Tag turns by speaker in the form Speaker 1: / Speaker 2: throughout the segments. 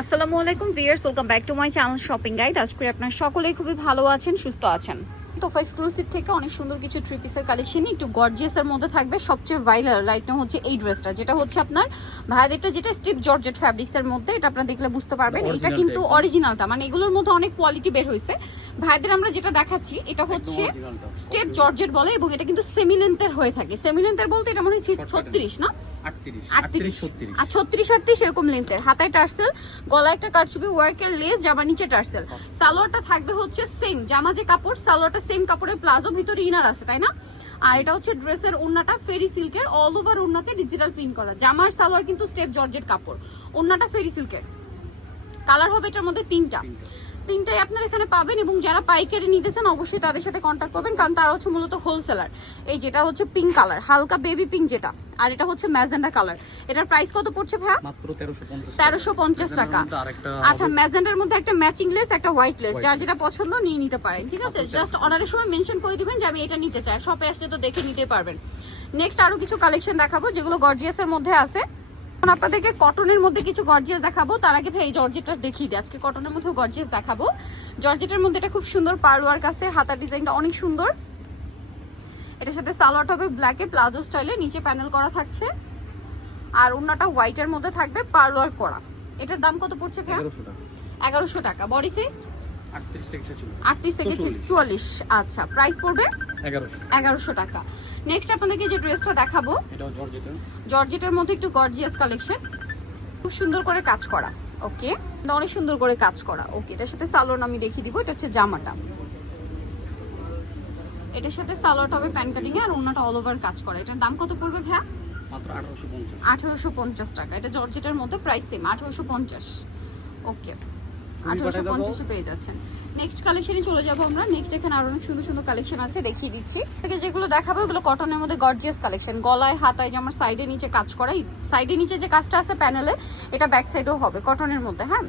Speaker 1: আসসালামু আলাইকুম viewers welcome back to my channel shopping guide. আজ করে আপনার সকলেই খুবই ভালো আছেন সুস্থ আছেন। তোফা এক্সক্লুসিভ থেকে অনেক সুন্দর কিছু থ্রি পিসের কালেকশন একটু গর্জিয়াসের মধ্যে থাকবে। সবচেয়ে ভাইরাল আইটেম হচ্ছে এই ড্রেসটা যেটা হচ্ছে আপনার ভাইয়াদেরটা যেটা স্টিপ জর্জেট ফ্যাব্রিক্সের মধ্যে এটা আপনারা দেখলে বুঝতে পারবেন।
Speaker 2: এটা
Speaker 1: কিন্তু অরিজিনালটা মানে এগুলোর মধ্যে অনেক কোয়ালিটি বের হয়েছে। ভাইদের আমরা যেটা দেখাচ্ছি এটা হচ্ছে স্টেপ জর্জেট বলে এবং এটা কিন্তু সেমি লেন্থের হয়ে থাকে। সেমি লেন্থের বলতে এটা মনে
Speaker 2: pattern।
Speaker 1: ছত্রিশ না? আর ছত্রিশ আটত্রিশ এরকম লেন্থের হাতায় টার্সেল একটা কারচুপি ওয়ার্কের লেস নিচে টার্সেল। সালোয়ারটা থাকবে হচ্ছে সেম জামা যে কাপড় সালোয়ারটা সেম কাপড়ের প্লাজো ভিতরে ইনার আছে তাই না? আর এটা হচ্ছে ড্রেসের ওড়নাটা ফেরি সিল্কের অল ওভার ওড়নাতে ডিজিটাল প্রিন্ট করা। জামার সালোয়ার কিন্তু স্টেপ জর্জেট কাপড়। ওড়নাটা ফেরি সিল্কের কালার হবে এটার মধ্যে তিনটা। তিনটাই আপনারা এখানে পাবেন এবং যারা পাইকারি নিতে চান অবশ্যই তাদের সাথে কন্ট্যাক্ট করবেন কারণ তারা হচ্ছে মূলত হোলসেলার এই যেটা হচ্ছে পিঙ্ক কালার হালকা বেবি পিঙ্ক যেটা আর এটা হচ্ছে ম্যাজেন্ডা কালার এটার প্রাইস কত পড়ছে ভাইয়া?
Speaker 2: মাত্র তেরোশো পঞ্চাশ
Speaker 1: টাকা। আচ্ছা ম্যাজেন্ডার মধ্যে একটা ম্যাচিং লেস একটা হোয়াইট লেস যার যেটা পছন্দ নিয়ে নিতে পারেন ঠিক আছে? জাস্ট অর্ডারের সময় মেনশন করে দিবেন যে আমি এটা নিতে চাই। শপে আসলে তো দেখে নিতে পারবেন। নেক্সট আরও কিছু কালেকশন দেখাবো যেগুলো গর্জিয়াসের মধ্যে আছে। এখন আপনাদেরকে কটনের মধ্যে কিছু গর্জিয়াস দেখাবো। তার আগে ভাই জর্জেটটা দেখিয়ে দিই। আজকে কটনের মধ্যেও গর্জিয়াস দেখাবো। জর্জেটের মধ্যে এটা খুব সুন্দর পার ওয়ার্ক আছে হাতার ডিজাইনটা অনেক সুন্দর। এটার সাথে সালোয়ার হবে ব্ল্যাকে প্লাজো স্টাইলে নিচে প্যানেল করা থাকছে। আর ওড়নাটা হোয়াইটের মধ্যে থাকবে পার ওয়ার্ক করা। এটার দাম কত পড়ছে ভাইয়া?
Speaker 2: এগারোশো টাকা।
Speaker 1: বডি সাইজ
Speaker 2: আটত্রিশ থেকে চুয়াল্লিশ।
Speaker 1: আচ্ছা প্রাইস পড়বে?
Speaker 2: এগারোশো
Speaker 1: টাকা। নেক্সট আপনাদেরকে যে ড্রেসটা দেখাবো
Speaker 2: জর্জেটের
Speaker 1: মধ্যে একটু গর্জিয়াস কালেকশন খুব সুন্দর করে কাজ করা ওকে অনেক সুন্দর করে কাজ করা ওকে এটার সাথে সালোয়ার আমি দেখিয়ে দিব এটা হচ্ছে জামাটা। এটার সাথে সালোয়ারটা হবে প্যান কাটিং আর ওনাটা অল ওভার কাজ করা। এটার দাম কত পড়বে
Speaker 2: মাত্র আঠারোশো পঞ্চাশ।
Speaker 1: টাকা। এটা জর্জেটের মধ্যে প্রাইস সেম আঠারোশো পঞ্চাশ ওকে আঠারোশো। পঞ্চাশে পেয়ে যাচ্ছেন। নেক্সট কালেকশনে চলে যাব আমরা। নেক্সট এখানে আরও অনেক সুন্দর সুন্দর কালেকশন আছে, দেখিয়ে দিচ্ছি। থেকে যেগুলো দেখাবো, এগুলো কটনের মধ্যে গর্জিয়াস কালেকশন গলায়, হাতায়, যে আমার সাইডে নিচে কাজ করা সাইডে নিচে যে কাজটা আছে প্যানেলে এটা ব্যাক সাইডেও হবে কটনের মধ্যে হ্যাঁ?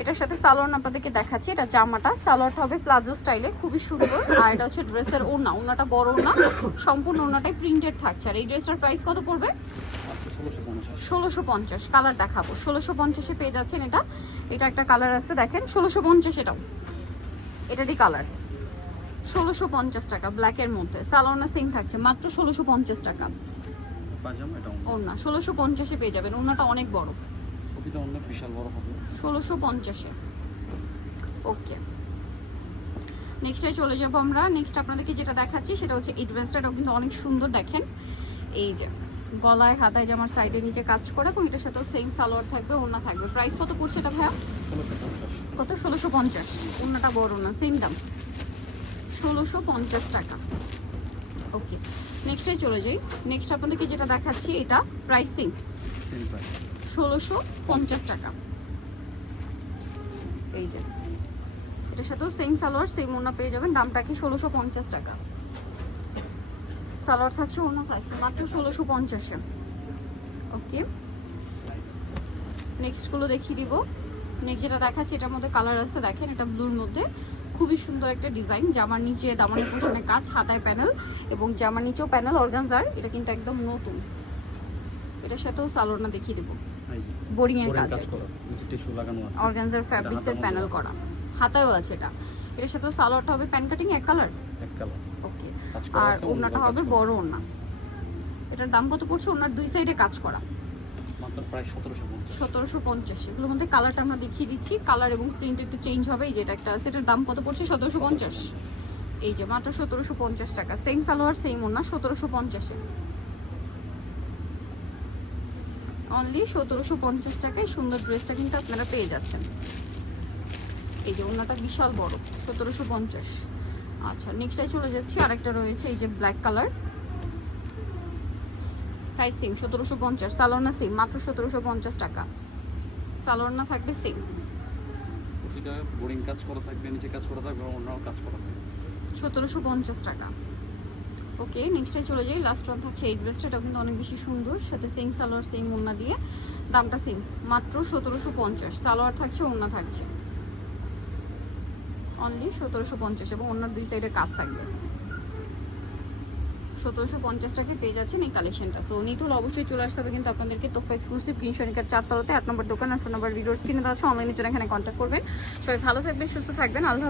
Speaker 1: এটার সাথে সালোয়ার আপনাদেরকে দেখাচ্ছি, এটা জামাটা। সালোয়ারটা হবে প্লাজো স্টাইলে খুবই সুন্দর। আর এটা হচ্ছে ড্রেসের ওড়না, ওড়নাটা বড় ওড়না। সম্পূর্ণ ওড়নাটাই প্রিন্টেড থাকছে। আর এই ড্রেসটার প্রাইস কত পড়বে?
Speaker 2: ষোলোশো পঞ্চাশ।
Speaker 1: কালার দেখাবো। ষোলোশো পঞ্চাশে পেয়ে যাচ্ছেন এটা। এটা একটা কালার আছে দেখেন। ষোলোশো পঞ্চাশ এটাও। এটারই কালার ষোলোশো পঞ্চাশ টাকা ব্ল্যাকের মধ্যে। সালোনা সেম থাকছে মাত্র ষোলোশো পঞ্চাশ টাকা। ওড়না ষোলোশো পঞ্চাশে পেয়ে যাবেন। ওড়নাটা অনেক বড়।
Speaker 2: প্রতিটা অনেক বিশাল বড় হবে।
Speaker 1: ষোলোশো পঞ্চাশে। ওকে। নেক্সটে চলে যাব আমরা। নেক্সট আপনাদেরকে যেটা দেখাচ্ছি সেটা হচ্ছে এই ড্রেসটাও কিন্তু অনেক সুন্দর দেখেন। এই যে। গলায়, হাতায় জামার সাইডে নিচে কাজ করা, এবং এটার সাথেও সেম সালোয়ার থাকবে, ওড়না থাকবে। প্রাইস কত পড়ছে এটা ভাইয়া? কত? ষোলোশো পঞ্চাশ। ওড়নাটা বড় না সেম দাম। ষোলোশো পঞ্চাশ টাকা। ওকে নেক্সটে চলে যাই। নেক্সট আপনাদেরকে যেটা দেখাচ্ছি, এটা প্রাইস সেম ষোলোশো পঞ্চাশ টাকা। এই যে। এটার সাথেও সেম সালোয়ার সেম ওড়না পেয়ে যাবেন। দামটা কি ষোলোশো পঞ্চাশ টাকা? সালোয়ার থাকছে অন্য থাকছে মাত্র ষোলোশো পঞ্চাশে। ওকে নেক্সটগুলো দেখিয়ে দিব। নেক্সট যেটা দেখাচ্ছে এটার মধ্যে কালার আছে দেখেন এটা ব্লুর মধ্যে। খুবই সুন্দর একটা ডিজাইন জামার নিচে দামানের পোষণে কাজ হাতায় প্যানেল এবং জামার নিচেও প্যানেল অর্গানজার এটা কিন্তু একদম নতুন। এটার সাথেও সালোয়ারটা দেখিয়ে দেবো। বোরিং এর কাজ অর্গানজার ফ্যাব্রিক্স এর প্যানেল করা। হাতায়ও আছে এটা। এটার সাথে সালোয়ারটা হবে প্যান কাটিং এক কালার
Speaker 2: এক কালার
Speaker 1: আর
Speaker 2: আছে,
Speaker 1: ওড়নাটা হবে বড় ওড়না। এটার দাম কত পড়ছে? ওনার দুই সাইডে কাজ করা।
Speaker 2: সতেরোশো পঞ্চাশ।
Speaker 1: এগুলোর মধ্যে কালারটা আমরা দেখিয়ে দিচ্ছি। কালার এবং প্রিন্ট একটু চেঞ্জ হবে। এই যেটা একটা এটার দাম কত পড়ছে? সতেরোশো পঞ্চাশ। এই যে মাত্র সতেরোশো পঞ্চাশ টাকা। সেম সালোয়ার সেম ওড়না সতেরোশো পঞ্চাশে। অনলি সতেরোশো পঞ্চাশ টাকায় সুন্দর ড্রেসটা কিন্তু আপনারা পেয়ে যাচ্ছেন। এই যে ওড়নাটা বিশাল বড় সতেরোশো পঞ্চাশ। আচ্ছা নেক্সটে চলে যাচ্ছি আরেকটা রয়েছে এই যে ব্ল্যাক কালার প্রাইস সতেরোশো পঞ্চাশ সালোনা সেম মাত্র সতেরোশো পঞ্চাশ টাকা। সালোনা থাকবে সেম
Speaker 2: প্রতিটা বোরিং কাজ করা থাকবে নিচে কাজ করা থাকবে অন্যও কাজ করা থাকবে।
Speaker 1: সতেরোশো পঞ্চাশ টাকা। ওকে নেক্সটে চলে যাই লাস্ট ওয়ান থাকছে এই ড্রেসটা এটাও কিন্তু অনেক বেশি সুন্দর সাথে সেম সালোয়ার সেম ওড়না দিয়ে। দামটা সেম মাত্র সতেরোশো পঞ্চাশ সালোয়ার থাকছে ওড়না থাকছে। অনলি সতেরোশো পঞ্চাশ এবং অন্য দুই সাইডে কাজ থাকবে। সতেরোশো পঞ্চাশ টাকা পেয়ে যাচ্ছেন এই কালেকশনটা সো নিতুল অবশ্যই চলে আসতে হবে কিন্তু আপনাদেরকে তোফা এক্সক্লুসিভ কিনশনিকার চারতলাতে, আট নম্বর দোকান আর ফোন নম্বর ভিডিওর স্ক্রিনে দেওয়া আছে। অনলাইনে জন্য এখানে কন্ট্যাক্ট করবেন। সবাই ভালো থাকবেন, সুস্থ থাকবেন। আল্লাহ